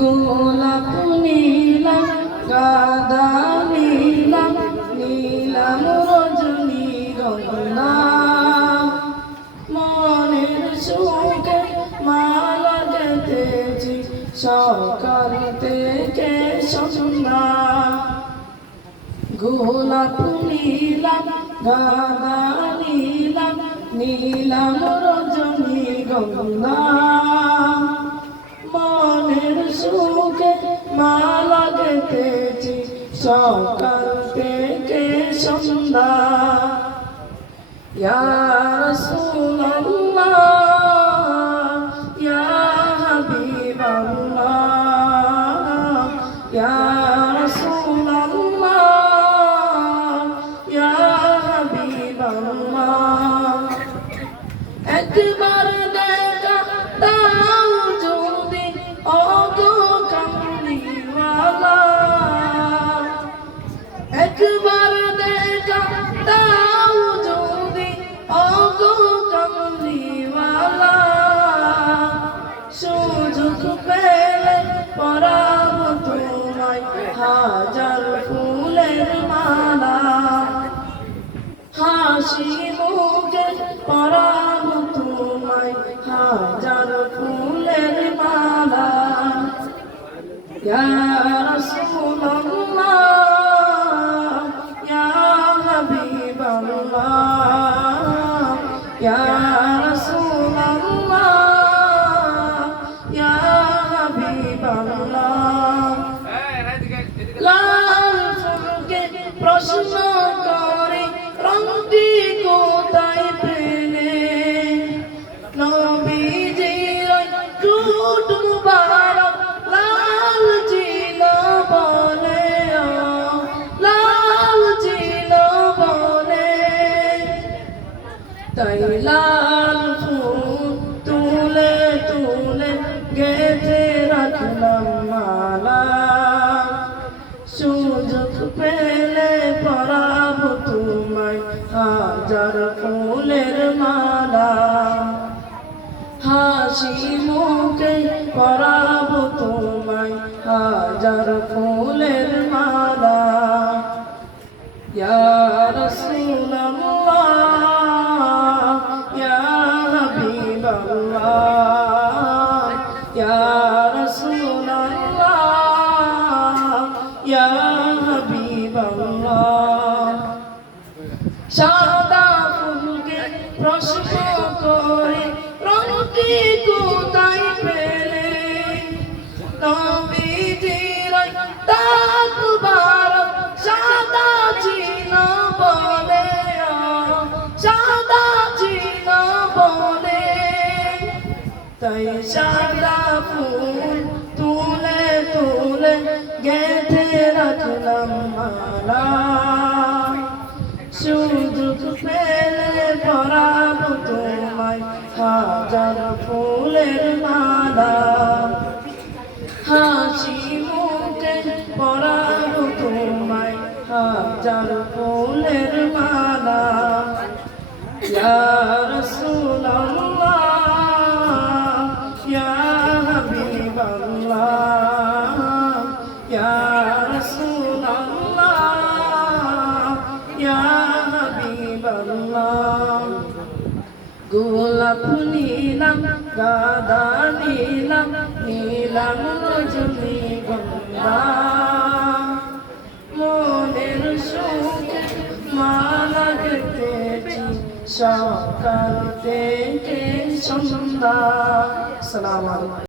গোলাপ নীলাম গাঁদা নীলাম নীলাম রজনীগন্ধা মনের সুখে মালা গেঁথেছি সকাল থেকে সন্ধ্যা। গোলাপ নীলাম গাঁদা নীলাম নীলাম রজনীগন্ধা মনের সুখে মালা গেঁথেছি সকাল থেকে সন্ধ্যা। ইয়া রাসূলুল্লাহ ইয়া হাবিবাল্লাহ ইয়া রাসূলুল্লাহ ইয়া হাবিবাল্লাহ একবার দেখা দাও যদি ওগো কামলিওয়ালা একবার দেখা দাও যদি ওগো কামলিওয়ালা সুযোগ পেলে পরাবো তোমায় হাজার ফুলের মালা হাসি মুখে পরাবো তোমায় হাজার ফুলের মালা। ইয়া রাসূলুল্লাহ ইয়া হাবিবাল্লাহ ইয়া রাসূলুল্লাহ ইয়া হাবিবাল্লাহ লাল ফুলকে প্রশ্ন করে রংটি কোথায় পেলে নবীজির ঠোঁট মুবারক লাল ছিল বলে লাল ছিল বলে তাই লাল ফুল তুলে তুলে গেঁথে রাখলাম মালা সুযোগ পেলে পরাবো তোমায় হাজার ফুলের মালা হাসি মুখে পরাবো তোমায় হাজার ফুলের মালা। ইয়া রাসূলুল্লাহ ইয়া হাবিবাল্লাহ ইয়া রাসূলুল্লাহ ইয়া হাবিবাল্লাহ সাদা ফুলকে প্রশ্ন করে রংটি কোথায় পেলে নবীজির তাক মুবারক সাদা ছিল বলে সাদা ছিল বলে তাই সাদা ফুল তুলে তুলে গেঁথে রাখলাম মালা সুযোগ পেলে পরাবো তোমায় হাজার ফুলের মালা হাসি মুখে পরাবো তোমায় হাজার ফুলের মালা। ইয়া রাসূলুল্লাহ ইয়া হাবিবাল্লাহ ইয়া রাসূলুল্লাহ ইয়া হাবিবাল্লাহ গোলাপ নীলাম গাঁদা নীলাম নীলাম রজনীগন্ধা মনের সুখে মালা গেঁথেছি সকাল থেকে সন্ধ্যা। আসসালামু আলাইকুম।